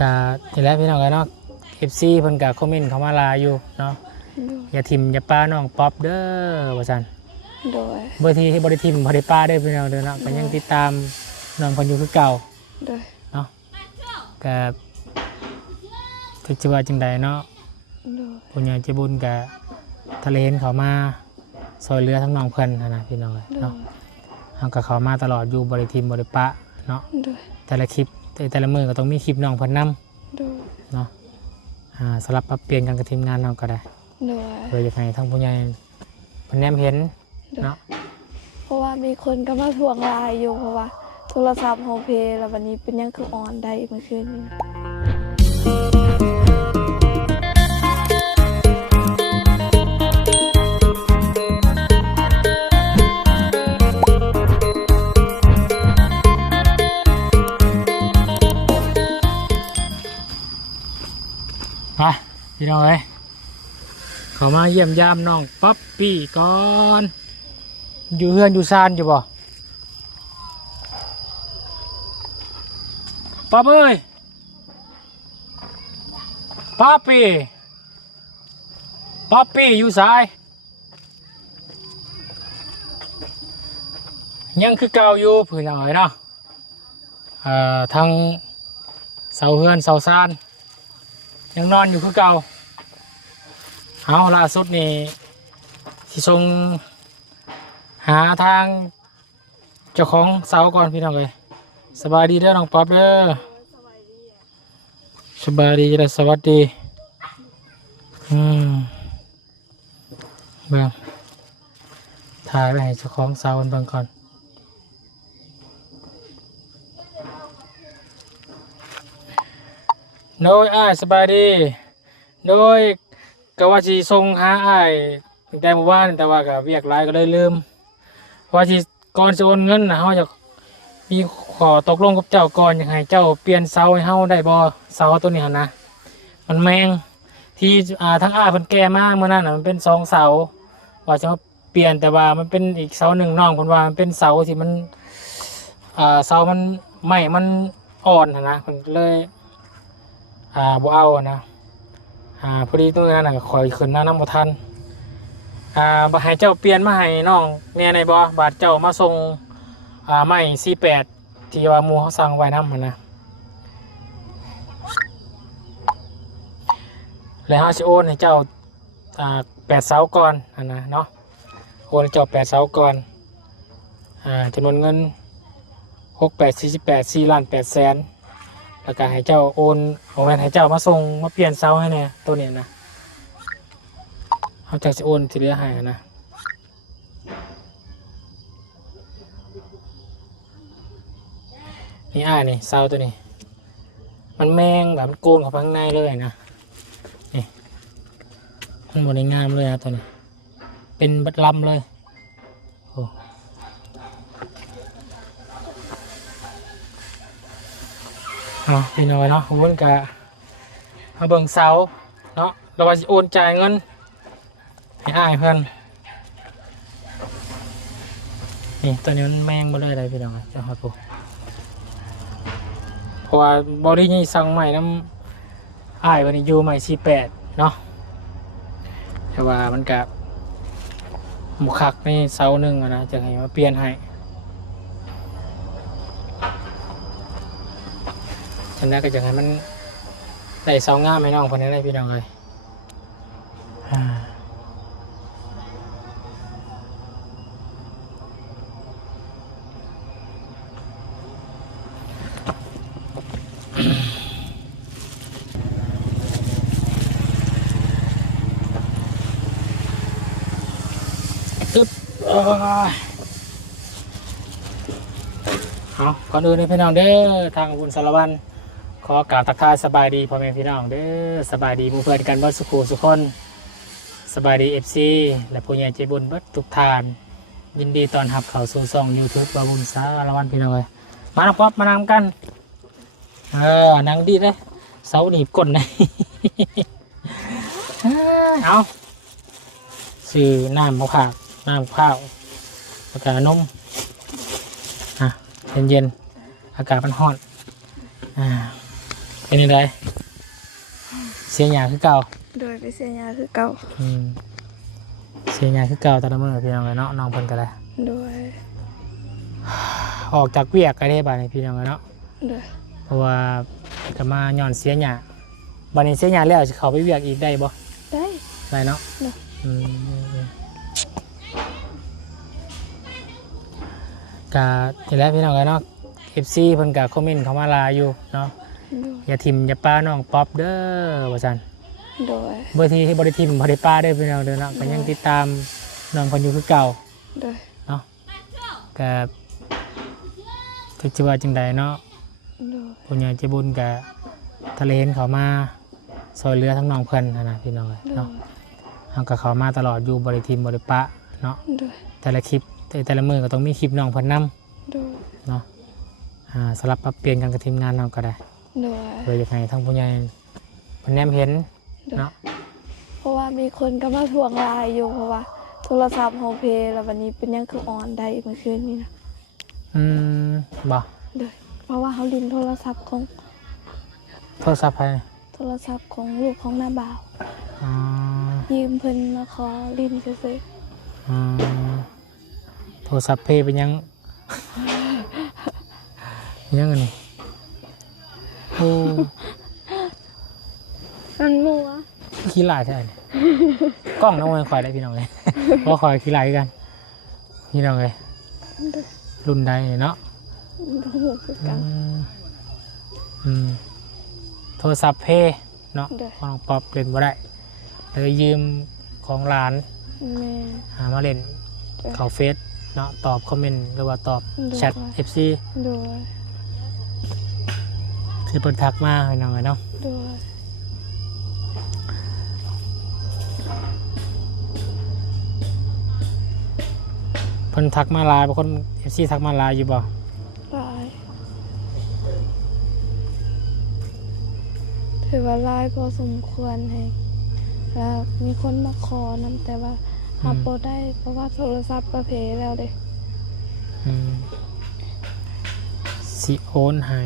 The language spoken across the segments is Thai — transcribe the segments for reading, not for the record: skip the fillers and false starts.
กะนี่แหละพี่น้องกันเนาะ FC เพิ่นกะคอมเมนต์เข้ามาลาอยู่เนาะอย่าทิมอย่าป้าน้องป๊อปเด้อว่าซั่นโดยบ่ที่บ่ได้ทิมบ่ได้ป้าเด้อพี่น้องเด้อเนาะก็ยังติดตามน้องเพิ่นอยู่คือเก่าโดยเนาะก็ถึกสิว่าจังใดเนาะโดยผู้ใหญ่ใจบุญกะทะเลนเข้ามาซอยเรือทั้งน้องเพิ่นนะพี่น้องเนาะเฮาก็เข้ามาตลอดอยู่บ่ได้ทิมบ่ได้ปะเนาะแต่ละคลิปแต่ละมื้อก็ต้องมีคลิปน้องเพิ่นนำเนาะสลับปรับเปลี่ยนกันกับทีมงานเราก็ได้โดยอยากให้ทั้งผู้ใหญ่เพิ่นแนมเห็นเนาะเพราะว่ามีคนก็มาทวงไลน์อยู่เพราะว่าโทรศัพท์โฮมเพลย์แล้ววันนี้เป็นยังคือออนได้เมื่อคืนนี้มาพี่น้องเอ้ยเขามาเยี่ยมยามน้องป๊อปปี้ก่อนอยู่เฮือนอยู่ซานอยู่บ่ป๊อปเอ้ยป๊อปปี้อยู่สายยังคือเก่าอยู่พี่น้องเอ้ยเนาะทางเสาเฮือนเสาซานยังนอนอยู่คือเก่าเอาล่าสุดนี่ที่ส่งหาทางเจ้าของเสาก่อนพี่น้องเลยสบายดีเด้อน้องป๊อปเด้อสบายดีและสวัสดีเบิ่งถ่ายไปให้เจ้าของเสาเบิ่งก่อนโดยอ้ายสบายดีโดยก็ว่าสิส่งหาอ้ายตั้งแต่เมื่อวานแต่ว่าก็เวียกหลายก็เลยลืมว่าสิก่อนสิโอนเงินนะเฮาจะมีขอตกลงกับเจ้าก่อนอยากให้เจ้าเปลี่ยนเสาให้เฮาได้บ่เสาตัวนี้หั่นนะมันแมงที่ทั้งอ้ายเพิ่นแก้มาเมื่อนั้นน่ะมันเป็น2เสาว่าจะมาเปลี่ยนแต่ว่ามันเป็นอีกเสาหนึ่งน้องเพิ่นว่ามันเป็นเสาที่มันเสามันไม้มันอ่อนหั่นนะเพิ่นเลยบ่เอานะพอดีตัวนั้นคอยขึ้นมาน้ำบ่ทันบ่ให้เจ้าเปลี่ยนมาให้น้องแน่ในบ่บาดเจ้ามาส่งไม้48ที่ว่าหมู่เขาสั่งไว้นำหั่นนะแล้วเฮาสิโอนให้เจ้า8เสาก่อนหั่นนะเนาะโอนให้เจ้า8เสาก่อนจำนวนเงิน6848 4 ล้าน 8 แสนแล้วก็ให้เจ้าโอนเอาไว้ให้เจ้ามาส่งมาเปลี่ยนเสาให้เนี่ยตัวนี้นะเขาจะโอนทีเดียวให้นะนี่นี่เสาตัวนี้มันแมงแบบมันโกนเข้าไปข้างในเลยนะนี่มันบดงามเลยนะตัวนี้เป็นบัดลำเลยโอ้พี่น้อยเนาะผมก็มาเบิ่งเสาเนาะเราว่าจะโอนจ่ายเงินให้อ้ายเพื่อนนี่ตัวนี้มันแมงมาเลยอะไรพี่น้องจะหอดปุ๊บเพราะว่าบอดี้นี่สั่งใหม่น้ำอ้ายวันนี้อยู่ใหม่48เนาะแต่ว่ามันกับหมูคักในเสาหนึ่งนะจะให้มาเปลี่ยนให้ฉันน่าก็จะให้มันได้เสางามให้น้องคนนี้ได้พี่น้องเลยตึ๊บเอาก่อนอื่นเลยพี่น้องเด้อทางบุญสารวัตรขอกราบทักทายสบายดีพ่อแม่พี่น้องเด้อสบายดีหมู่เพื่อนกันเบิดสุขุสุขคนสบายดีFC และผู้ใหญ่ใจบุญเบิดทุกท่านยินดีต้อนรับเข้าสู่ช่อง YouTube บาบุญสารวัตรพี่น้องเลยมาน้องป๊อปมานั่งกันนั่งดีเลยเสาหนีบก้นเลยเอาซื้อน้ำมะพร้าวน้ำข้าวอากาศนมเย็นๆอากาศมันร้อนโอเค เป็นยังไงเสียหยาคือเก่า โดยไปเสียยาคือเก่า เสียหยาคือเก่าแต่ละมื้อพี่น้องเนาะน้องเพิ่นก็ได้ โดย ออกจากเวียกก็ได้บาดนี้พี่น้องเนาะ โดย เพราะว่าก็มาย้อนเสียหยาบัดนี้เสียหยาแล้วสิเข้าไปเวียกอีกได้บ่ ได้ ได้เนาะ ได้ ก็นี่แหละพี่น้องเนาะ FC เพิ่นก็คอมเมนต์เข้ามาหลายอยู่เนาะ โดย อย่าทิ่มอย่าป้าน้องป๊อปเด้อว่าซั่น โดย บ่ที่บ่ได้ทิ่มบ่ได้ป้าเด้อพี่น้องเด้อเนาะก็ยังติดตามน้องเพิ่นอยู่คือเก่า โดย เนาะก็จะว่าจังใดเนาะ โดย ผู้ใหญ่ใจบุญก็ทะเลเห็นเขามาซอยเรือทั้งน้องเพิ่นนะพี่น้องเอ้ย โด เนาะ ย เฮาก็เข้ามาตลอดอยู่บ่ได้ทิ่มบ่ได้ปะเนาะ โดย แต่ละคลิปแต่ละมื้อก็ต้องมีคลิปน้องเพิ่นนํ โดย เนาะสลับปรับเปลี่ยนกันกับทีมงานเราก็ได้ โดย เพื่อจะให้ทั้งผู้ใหญ่เพิ่นแนมเห็นเนาะ เพราะว่ามีคนก็มาทวงไลน์อยู่เพราะว่าโทรศัพท์โฮมเพย์แล้ววันนี้เป็นยังคือออนได้เมื่อคืนนี้นะ บ่ โดยเพราะว่าเขาลินโทรศัพท์ของ โทรศัพท์ไป โทรศัพท์ของลูกของน้าบ่าว อ๋อ ยืมเพิ่นมาขอลินซื้อ อ๋อโทรศัพท์เพย์เป็นยัง เป็นยังไงนี่โอ้ ๆมันมัว ขี้ลายใช่ไหมกล้องน้องมันคอยได้พี่น้องเลย เพราะคอยขี้ลายกันพี่น้องเลยรุ่นใดเนาะ หูคือกัน โทรศัพท์เพย์เนาะ เด้อ ของน้องป๊อปเล่นบ่ได้เลยยืมของร้าน แม่ หามาเล่นเขาเฟซเนาะตอบคอมเมนต์หรือว่าตอบแชท FC โดย ที่เปิดทักมาพี่น้องเลยเนาะ โดย เพิ่นทักมาไลน์บางคน FC ทักมาไลน์อยู่บ่ ลายถือว่าลายพอสมควรให้แล้วมีคนมาขอนำแต่ว่าอัพโหลดได้เพราะว่าโทรศัพท์ประเพแล้วเด้ สิโอนให้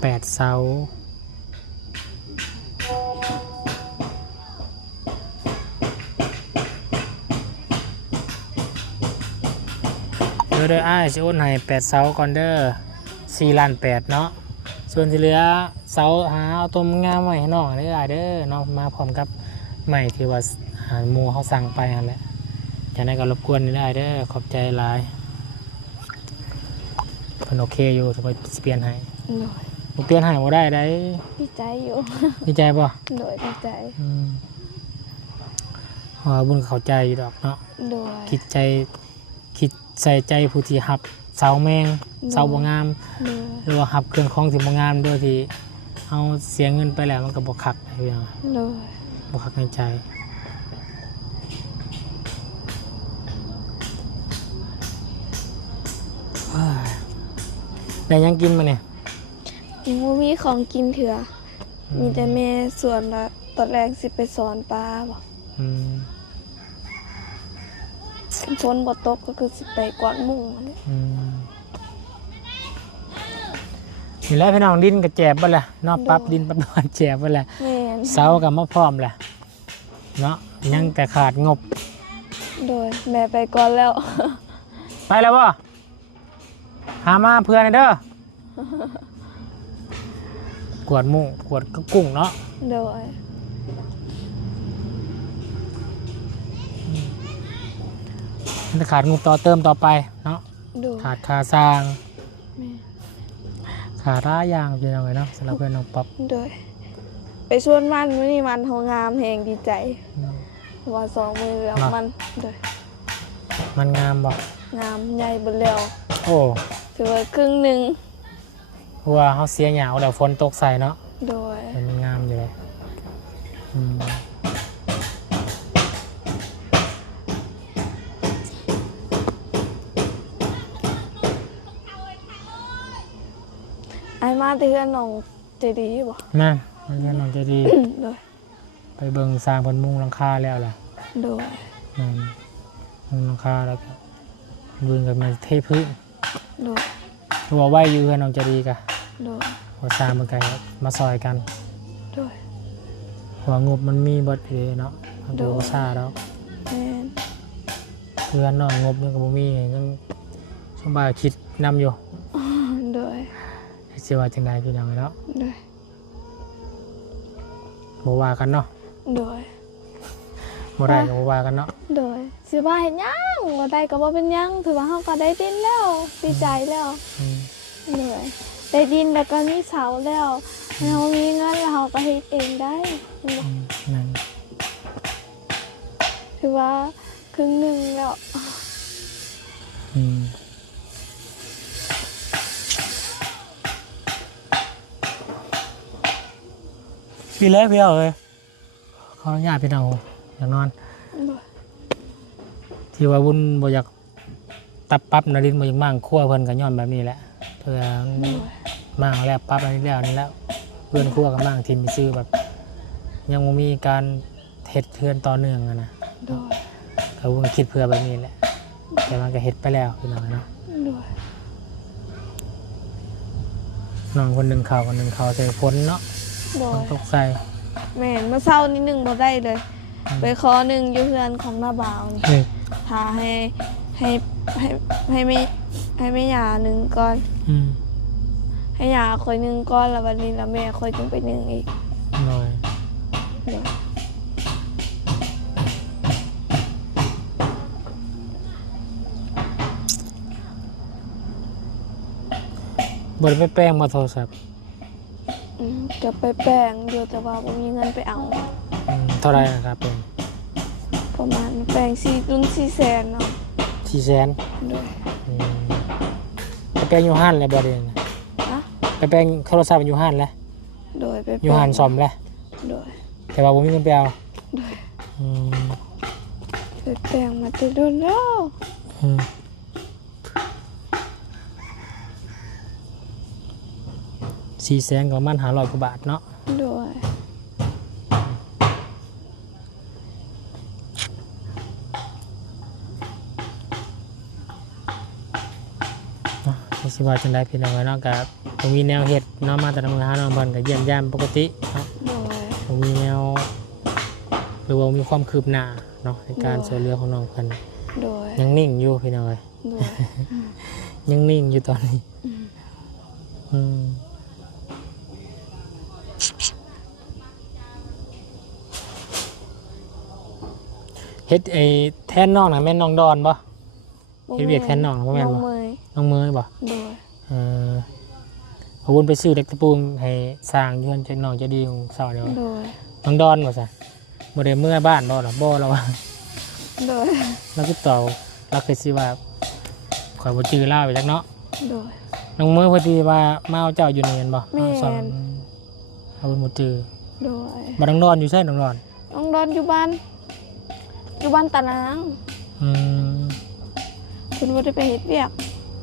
8เสาเด้ออ้ายสิโอนให้8เสาก่อนเด้อ4ล้าน8เนาะส่วนที่เหลือเสาหาเอาต้นงามไว้ให้น้องเด้ออ้ายเด้อน้องมาพร้อมกับไม้ที่ว่าหมู่เขาสั่งไปนั่นแหละจังได๋ก็รบกวนนี่ได้เด้อขอบใจหลายเพิ่นโอเคอยู่ถ้าไปเปลี่ยนให้ โดย บ่เปลี่ยนให้บ่ได้ได้ ดีใจอยู่ ดีใจบ่ โดยดีใจ เพราะว่าบุญเข้าใจอยู่ดอกเนาะ โดย คิดใส่ใจผู้ที่หับเสาแมงเสาบ่งาม โดย หรือว่าหับเครื่องของที่บ่งามโดยที่เอาเสียเงินไปแล้วมันก็บ่คักพี่น้อง โดย บ่คักในใจว้ายได้หยังกินมาเนี่ย ยังบ่มีของกินเถื่อมีแต่แม่สวนละตอนแรกสิไปสอนปลาบ่ อืม ฝนบ่ตกก็คือสิไปกวาดหมู่นั่นแหละ นี่แหละพี่น้องดินก็แจบเบ่ล่ะเนอกปรับดินปรับนอนแจบเบ่ล่ะ แม่น เสาก็มาพร้อมแหละเนาะยังแต่ขาดงบ โดยแม่ไปก่อนแล้ว ไปแล้วบ่หามาเพื่อนเด้อ กวดหมูกวดกุ้งเนาะ โดย มันขาดงบต่อเติมต่อไปเนาะ โดย ขาดคาสร้าง แม่ ขาดร้ายอย่างพี่น้องเลยเนาะสำหรับเพื่อนน้องป๊อป โดย ไปชวนมันมื้อนี้มันเฮางามแฮงดีใจเพราะว่าสองมือแล้วมันโดย มันงามบ่ งามใหญ่เบิดแล้ว โอ้ ถือว่าครึ่งหนึง เพราะว่าเขาเสียหยาวแล้วฝนตกใส่เนาะ โดย มันงามอยู่เลยอืม ไอ้มาแต่เฮือนน้องใจดีบ่ แม่มันเพื่อนน้องใจดี โดย ไปเบิ่งสร้างเพิ่นมุงหลังคาแล้วล่ะ โดย มุงหลังคาแล้วก็เบิ่งกับมันเทพื้น โดย ตัวไว้อยู่เพื่อนน้องใจดีกะ โดย พอสร้างมันก็มาซอยกัน โดย เพราะว่างบมันมีเบิดอยู่เนาะมันดูบ่ซ่าแล้ว แม่น เพื่อนน้องงบยังก็บ่มียังสมบายคิดนำอยู่ โดย สิว่าจังไดพี่น้องเนาะ โดย บ่ว่ากันเนาะ โดย บ่ได้ก็บ่ว่ากันเนาะ โดยสิว่าเฮ็ดหยังบ่ได้ก็บ่เป็นหยังถือว่าเฮาก็ได้ดินแล้วดีใจแล้ว อืม โดยได้ดินแล้วก็มีเสาแล้วเฮามีเงินแล้วเฮาก็เฮ็ดเองได้เห็นบ่ นั่น ถือว่าครึ่งหนึงแล้ว อืมพี่แล้วพี่เอาเลยขออนุญาตพี่น้องอยากนอน โดย ที่ว่าวุ่นบ่อยากตับปั๊บนารินบ่อยากมั่งครั่วเพิ่นก็ย้อนแบบนี้แหละเพื่อ โดย มั่งแล้วปั๊บอันนี้แล้วนี่แล้วเพื่อนครั่วก็มั่งทิมไปซื้อแบบ ยังบ่มีการเฮ็ดเทือนต่อเนื่องอะนะ โดย ก็วุ่นคิดเพื่อแบบนี้แหละแต่มันก็เฮ็ดไปแล้วพี่น้องเนาะ โดย น้องคนหนึงเข้าคนหนึงเข้าใส่ฝนเนาะ โด ฝน ย ตกใส่ แม่นเมื่อเช้านี้หนึงบ่ได้เลย ไปขอหนึงอยู่เฮือนของน้าบ่าวนี่ นี่ พาให้ให้ให้แม่ยาหนึ่งก้อน อืม ให้ยาคอยหนึ่งก้อนแล้ววันนี้แล้วแม่คอยจึงไปหนึ่งอีก หน่อย เดี๋ยว บ่ได้ไปแป้งมาโทรศัพท์ จะไปแปลงอยู่แต่ว่าผมมีเงินไปเอา เท่าไหร่นะครับเป็น ประมาณแปลงรุ่น400,000เนาะ 400,000 โดย ไปแป้งอยู่ห้านแล้วบ่ได้นะ นะ ไปแป้งโทรศัพท์อยู่ห้านแล้ว โดยไปแปลง อยู่ห้านซ่อมแล้ว โดย แต่ว่าบ่มีเงินไปเอา โดย อืม ไปแปลงมาติดโดนแล้ว อืม400,000ก็ประมาณ500กว่าบาทเนาะ โดย นี่สิว่าจังได๋พี่น้องเนาะก็บ่มีแนวเฮ็ดเนาะมาแต่ละมื้อหาน้องเพิ่นก็เยี่ยมยามปกติเนาะ โดย บ่มีแนวหรือว่ามีความคืบหน้าเนาะในการช่วยเหลือของน้องเพิ่น โดย ยังนิ่งอยู่พี่น้องเอ้ย โดย ยังนิ่งอยู่ตอนนี้อืมเฮ็ดไอ้แทนน้องน่ะแม่นน้องดอนบ่เฮ็ดเวียกแทนน้องบ่แม่น น้ บ่ องเมย น้องเมยบ่ โดย เออเอาวุ้นไปซื้อเด็กตะปูนให้สร้างอยู่หั่นจังน้องจะดีของสาวเดียว โดย น้องดอนบ่ซะบ่ได้เมื่อบ้านบ่ล่ะบ่แล้วว่า โดย เราติดต่อเราเคยสิว่าข่อยบ่จื้อลาวไปจักเนาะ โดย น้องเมยพอดีว่ามาเอาเจ้าอยู่นี่แม่นบ่ แม่น สอนเอาวุ้นบ่จื้อ โดย บ่น้องดอนอยู่ไสน้องดอน น้องดอนอยู่บ้านตะนาง อืม คุณว่าได้ไปเฮ็ดเวียก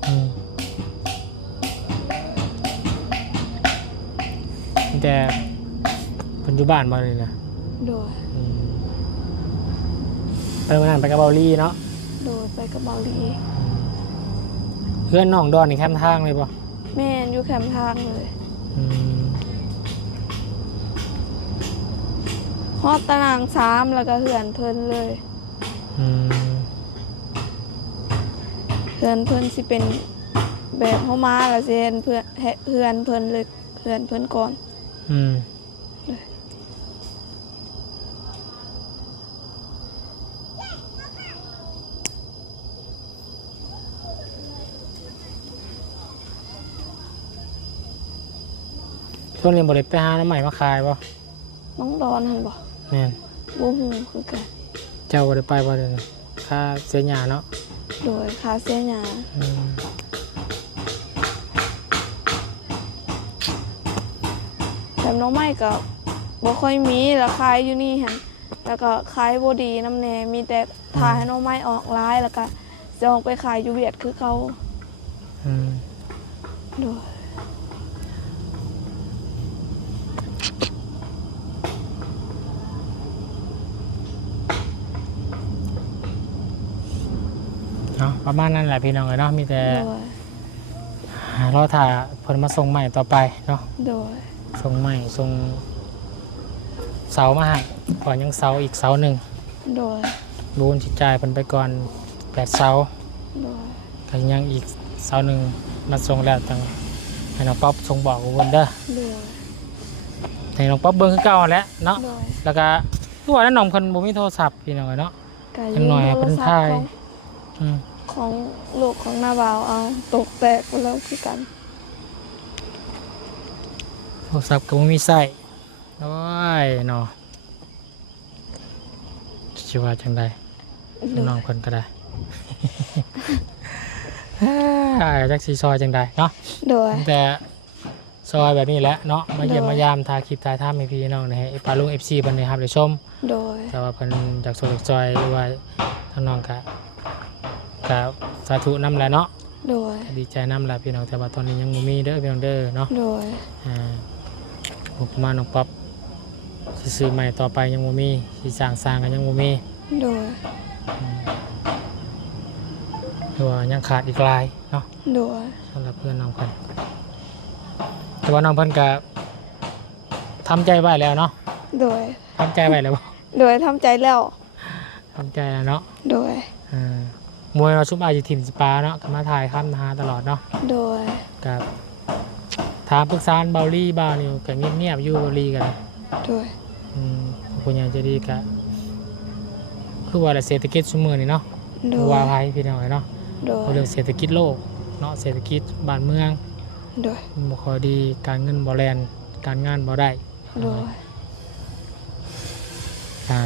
อืมแต่เพิ่นอยู่บ้านบ่นี่นะ โดย อืมไปวันนั้นไปกับเบาลี่เนาะ โดยไปกับเบาหลี เพื่อนน้องดอนนี่แคมทางเลยป่ะ แม่นอยู่แคมป์ทางเลย ฮอดตะนาง3แล้วก็เหือนเพิ่นเลย อืม เหือนเพิ่นสิเป็นแบบเฮามาแล้วสิเห็นเพื่อนเหือนเพิ่นเลยเหือนเพิ่นก่อน อืมช่วงนี้บริไปหาน้ำใหม่มาขายป่ะ น้องดอนหั่นบ่ แม่น บ่ฮู้คือกัน เจ้าบริไปบ่เลยค่าเสียหยาเนาะ โดยค่าเสียหยัง อืม แต่น้องไม้ก็บ่ค่อยมีแล้วขายอยู่นี่หั่นแล้วก็ขายบ่ดีนำแน่มีแต่ถ่ายให้น้องไม้ออกไลน์แล้วก็สิออกไปขายอยู่เวียดคือเก่า อืม โดย เนาะประมาณนั้นแหละพี่น้องเลยเนาะมีแต่ โดย ห รอถ่าเพิ่นมาส่งใหม่ต่อไปเนาะ โดย ส่งใหม่ส่งเสามาให้ก่อนยังเสาอีกเสาหนึ่ง โดย บูนที่จ่ายเพิ่นไปก่อน8เสา โดย ก็ยังอีกเสาหนึ่งมาส่งแล้วจังให้น้องป๊อปส่งบอกกับเพิ่นเด้อ โดย ให้น้องป๊อปเบิ่งคือเก่าแหล้วเนาะ โดย แล้วก็ตัวนั้นน้องเพิ่นบ่มีโทรศัพท์พี่น้องเนาะ ก็ จังหน่อย โท เพิ่ ร น ศัพ ถ่าย ท์ อืม ของลูกของหน้าบ่าวเอาตกแตกไปแล้วคือกัน โทรศัพท์ก็บ่มีใช้โอ้ยเนาะสิว่าจังได๋ โดย น้องเพิ่นก็ได้ จักสีซอยจังใดเนาะ โดย แต่ซอยแบบนี้แหละเนาะมาเยี่ยม โดย มายามถ่ายคลิปถ่ายทำให้พี่น้องนะฮะปลาลุง FC เพิ่นได้รับได้ชม โดย แต่ว่าเพิ่นจากโซจากซอยหรือว่าทางน้องก็สาธุนำแหละเนาะ โดย ก็ดีใจนำแหละพี่น้องแต่ว่าตอนนี้ยังบ่มีเด้อพี่น้องเด้อเนาะ โดย ประมาณน้องป๊อปสิซื้อใหม่ต่อไปยังบ่มีสิสร้างก็ยังบ่มี โดย หรือว่ายังขาดอีกหลายเนาะ โดย สำหรับเพื่อนน้องเพิ่นแต่ว่าน้องเพิ่นก็ทำใจไว้แล้วเนาะ โดย ทำใจไว้แล้วบ่ โดยทำใจแล้ว ทำใจแล้วเนาะ โดย มวยเราชุบอาจิทีมสปาเนาะก็มาถ่ายข้ามหาตลอดเนาะ โดย กับถามปรึกษาเบาลี่บ้านี่ก็เงียบๆอยู่เบาลี่กัน โดย คุณยายจะดีกะคือว่าเศรษฐกิจสมือนี่เนาะ โดย ว่าภัยพี่น้องเนาะ โดย เรื่องเศรษฐกิจโลกเนาะเศรษฐกิจบ้านเมือง โดย บ่ค่อยดีการเงินบ่แลนการงานบ่ได้ โดย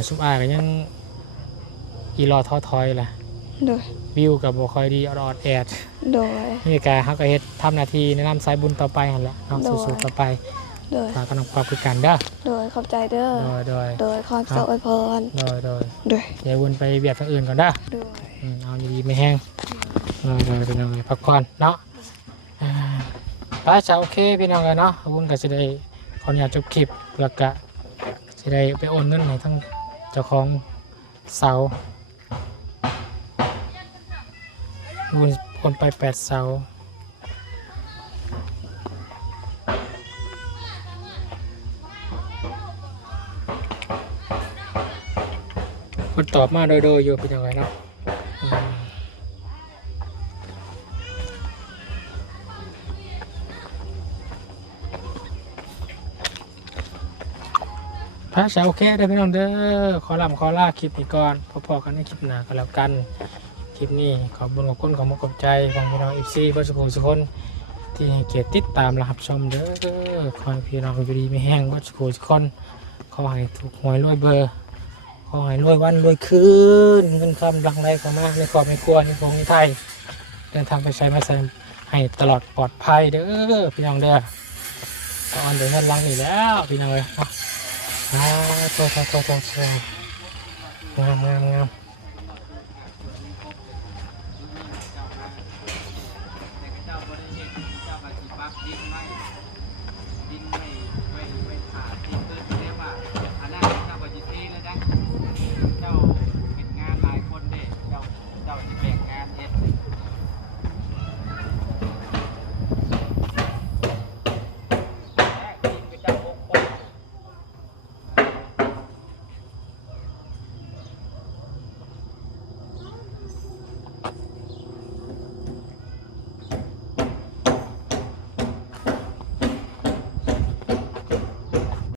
ชุบอายก็ยังอีรอท้อถอยแหละ โดย วิวกับบ่ค่อยดีออดแอด โดย นี่กาเขาก็เฮ็ดทำหน้าที่แนะนำสายบุญต่อไปหั่นแหละเนาะ โดย สู้ๆต่อไป โดย ฝากกำลังความคือกันเด้อ โดยขอบใจเด้อ โดย โดยความสุขอวยพร โดย โดย อย่าวนไปเบียดทางอื่นก่อนเด้อ โดย เอาดีๆไม่แห้งโดยเป็นยังไงพักผ่อนเนาะไปจ้าโอเคพี่น้องกันเนาะวุ้นก็จะได้ขออนุญาตจบคลิปแล้วก็จะได้ไปโอนเงินให้ทั้งเจ้าของเสาวุ้นโอนไป8 เสาคนตอบมาโดยอยู่เป็นยังไงเนาะพระเช้าโอเคได้อพี่น้องเด้อขอลำขอลาคลิปนี้ก่อนพอๆกันในคลิปหน้าก็แล้วกันคลิปนี้ขอบคุญขอบคุณขอบคุณใจของพี่น้องFCเพื่อนสุขุมสุคนที่ให้เกียรติติดตามรับชมเด้อขอให้พี่น้องอยู่ดีไม่แห้งเพื่อนสุขุมสุคนขอให้ถูกหวยรวยเบอร์ขอให้รวยวันรวยคืนเงินคำหลังไหลเข้ามาในครอบในครัวในพงในไทยเดินทางไปใช้มาใส่ให้ตลอดปลอดภัยเด้อพี่น้องเด้อตอนเดินเงินหลังอีกแล้วพี่น้องเลยโตงาม